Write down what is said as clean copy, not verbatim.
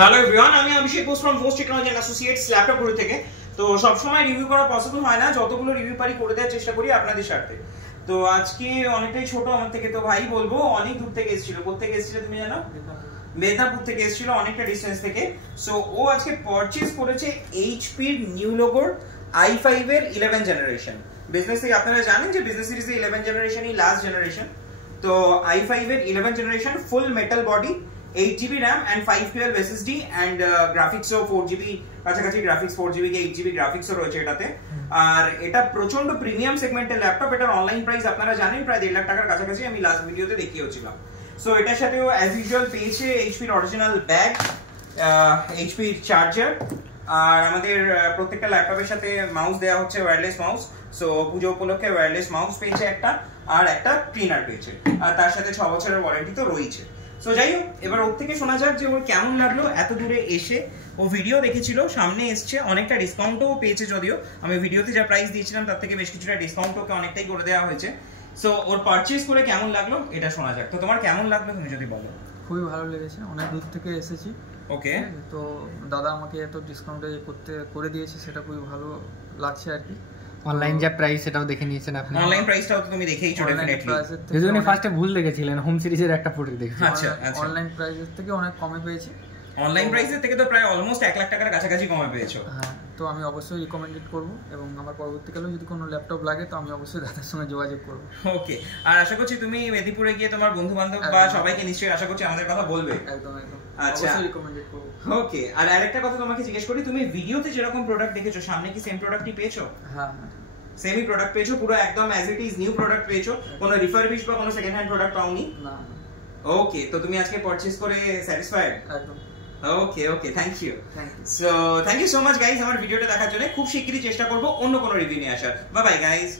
Hello everyone, আমি Abhishek Bose from Bose technology and associates laptop থেকে। তো সব সময় রিভিউ করা পসিবল হয় না, যতগুলো রিভিউ পারি করে দেওয়ার চেষ্টা করি আপনাদের স্বার্থে। তো আজকে অনেকটাই ছোট আমার থেকে, তো ভাই বলবো অনেক দূর থেকে এসেছিল। কোথা থেকে এসেছিল তুমি জানো? মেদিনীপুর থেকে এসেছিল, অনেকটা ডিস্টেন্স থেকে। সো ও আজকে পারচেজ করেছে এইচপি এর নিউ লোগোর i5 এর 11 জেনারেশন। বিজনেস থেকে আপনারা জানেন যে বিজনেস সিরিজে 11 জেনারেশনই লাস্ট জেনারেশন। তো i5 এর 11 generation full metal body, 8GB RAM and 512 SSD and graphics ও 4GB কাছাকাছি গ্রাফিক্স, 4GB কে 8GB গ্রাফিক্স ও রয়েছে এটাতে। আর এটা প্রচন্ড প্রিমিয়াম সেগমেন্টের ল্যাপটপ। এটার অনলাইন প্রাইস আপনারা জানেন প্রায় 1.5 লাখ টাকার কাছাকাছি, আমি লাস্ট ভিডিওতে দেখিয়েছিলাম। সো এটার সাথেও অ্যাজ ইউজুয়াল পেয়েছে এইচপির অরিজিনাল ব্যাগ, এইচপির চার্জার, আর আমাদের প্রত্যেকটা ল্যাপটপের সাথে মাউস দেওয়া হচ্ছে, ওয়্যারলেস মাউস। সো পুজো উপলক্ষে ওয়্যারলেস মাউস পেয়েছে একটা, আর একটা ক্লিনার পেয়েছে, আর তার সাথে 6 বছরের ওয়ারেন্টি তো রয়েছে। সো যাই হোক, এবার ওর থেকে শোনা যাক যে ওর কেমন লাগলো এত দূরে এসে। ও ভিডিও দেখেছিল, সামনে এসছে, অনেকটা ডিসকাউন্টও পেয়েছে। যদিও আমি ভিডিওতে যা প্রাইস দিয়েছিলাম তার থেকে বেশ কিছুটা ডিসকাউন্ট ওকে অনেকটাই করে দেওয়া হয়েছে। সো ওর পারচেজ করে কেমন লাগলো এটা শোনা যাক। তো তোমার কেমন লাগলো তুমি যদি বলো। খুবই ভালো লেগেছে, অনেক দূর থেকে এসেছি। ওকে, তো দাদা আমাকে এত ডিসকাউন্টে করে দিয়েছে, সেটা খুবই ভালো লাগছে আর কি। অনলাইন যা প্রাইস সেটাও দেখে নিয়েছেন আপনি? অনলাইন প্রাইসটাও তো তুমি দেখেইছো ডেফিনেটলি। যেজন্য ফার্স্টে ভুল দেখেছিলেন, হোম সিরিজের একটা প্রোডাক্ট দেখেছি। আচ্ছা, অনলাইন প্রাইসের থেকে অনেক কমে পেয়েছি। অনলাইন প্রাইসের থেকে তো প্রায় অলমোস্ট 1 লাখ টাকার কাছাকাছি কমে পেয়েছো। হ্যাঁ, তো আমি অবশ্যই রিকমেন্ডেড করব, এবং আমার পরবর্তীকালেও যদি কোনো ল্যাপটপ লাগে তো আমি অবশ্যই দাদার সঙ্গে যোগাযোগ করব। ওকে, আর আশা করছি তুমি মেদিনীপুরে গিয়ে তোমার বন্ধু বান্ধব বা সবাইকে নিশ্চয়ই আশা করছি আমাদের কথা বলবে। একদম একদম, আচ্ছা, অবশ্যই রিকমেন্ডেড করব। ওকে, আর আরেকটা কথা তোমাকে জিজ্ঞেস করি, তুমি ভিডিওতে যেরকম প্রোডাক্ট দেখেছো সামনে কি সেম প্রোডাক্টই পেয়েছো? হ্যাঁ, সেমই প্রোডাক্ট পেয়েছো, পুরো একদম as it is new product পেয়েছো, কোনো রিফারবিশ বা কোনো সেকেন্ড হ্যান্ড প্রোডাক্ট পাওনি? না। ওকে, তো তুমি আজকে পারচেজ করে স্যাটিসফাইড? একদম। Okay okay, thank you. So thank you so much guys আমার ভিডিওটা দেখার জন্য। খুব শিগগিরই চেষ্টা করব অন্য কোনো রিভিউ নিয়ে আসার। Bye bye guys.